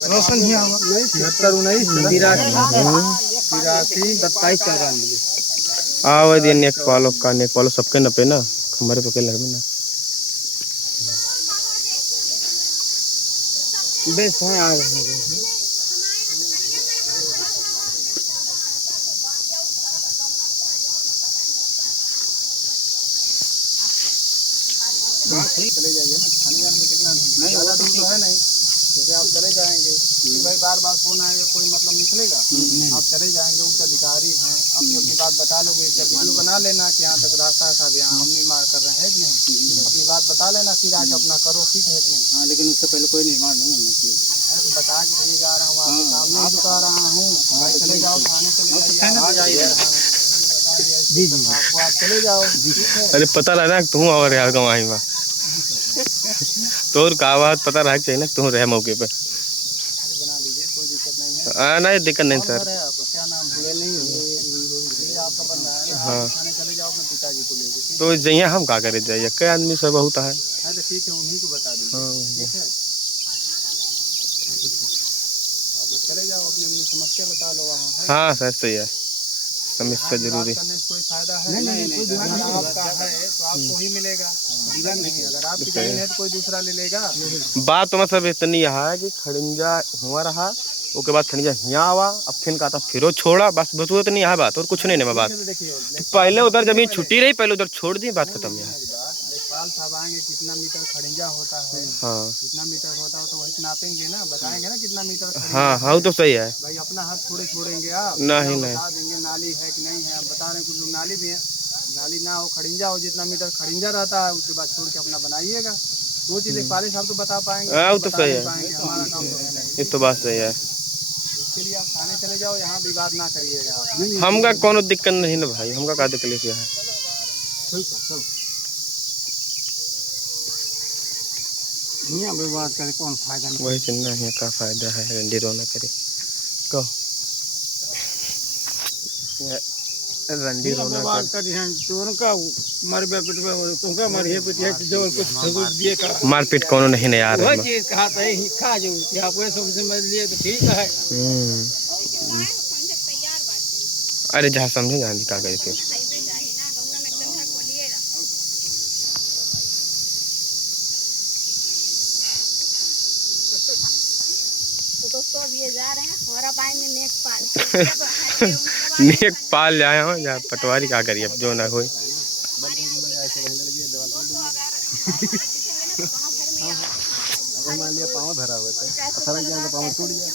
रोशन ही आवा 76 19 83 27 94 आवदी नेक पालो सबके नपे ना हमारे पे लग ना बेस है आ रहे हैं चले जाइए ना खाने जाने में कितना नहीं ज़्यादा दूर तो है नहीं जैसे आप चले जाएंगे कि भाई बार बार फोन आएगा कोई मतलब निकलेगा आप चले जाएंगे उच्च अधिकारी हैं अपनी अपनी बात बता लोगे वीडियो बना लेना कि यहाँ तक रास्ता था यहाँ हम निर्माण कर रहे हैं कि नहीं अपनी बात बता लेना फिर आज अपना करो ठीक है कि नहीं। हाँ लेकिन उससे पहले कोई निर्माण नहीं होना चाहिए तो बता के भैया जा रहा हूँ आपके सामने ही बता रहा हूँ चले जाओ थाने चले जाइए जी जी आपको आप चले जाओ। अरे पता लगा तू और यार गवाही में तोर का बात पता रहा चाहिए ना तू रहे मौके पे बना लीजिए कोई दिक्कत नहीं है। नहीं दिक्कत नहीं सर क्या नाम है नहीं आपका बन रहा है ना हाँ थाने चले जाओ अपने पिताजी को लेके तो जइए हम का करे जाइए कई आदमी सब बहुत है तो ठीक है उन्हीं को बता दीजिए हाँ ठीक है अब चले जाओ अपनी अपनी समस्या बता लो वहाँ हाँ सर सही है समस्या जरूरी करने से कोई फायदा है नहीं अगर आपका है तो आपको ही मिलेगा दीवान नहीं अगर आपकी जमीन है तो कोई दूसरा ले लेगा। बात तो मतलब इतनी है कि खड़िंजा हुआ रहा उसके बाद खड़िंजा यहाँ आवा अब फिर का था फिर छोड़ा बस बस वो इतनी है बात और कुछ नहीं है बात तो पहले उधर जमीन छुट्टी रही पहले उधर छोड़ दी बात खत्म है। लेखपाल साहब आएंगे कितना मीटर खड़िंजा होता है हाँ कितना मीटर होता है तो वही नापेंगे ना बताएंगे ना कितना मीटर हाँ हाँ तो सही है भाई अपना हाथ थोड़े छोड़ेंगे आप नहीं बता देंगे नाली है कि नहीं है बता रहे कुछ लोग नाली भी है नाली ना हो खड़िंजा हो जितना मीटर खड़िंजा रहता है उसके बाद छोड़ के अपना बनाइएगा वो चीज़ लेखपाल साहब तो बता पाएंगे वो तो सही है हमारा काम तो है नहीं ये तो बात सही है इसके लिए आप थाने चले जाओ यहाँ विवाद ना करिएगा हमका कोनो दिक्कत नहीं ना भाई हमका का दिक्कत है यहाँ विवाद करे कौन फायदा नहीं वही चिन्ह है का फायदा है रंडी रोना करे कहो रंडी रोना विवाद करी हैं तो उनका मरबे पिटबे तुमका मरिए पिटिए जो कुछ सबूत दिए का मारपीट कोनो नहीं है यार वही चीज कहा था ही खा जो कि आप वैसे समझ लिए तो ठीक है। अरे जहाँ समझे जहाँ का करे फिर तो दोस्तों अब ये जा रहे हैं हमारा पाएंगे नेपाल नेपाल जाए हो जहाँ पटवारी क्या करिए अब जो ना हो पाँव धरा हुआ था पाँव टूट गया।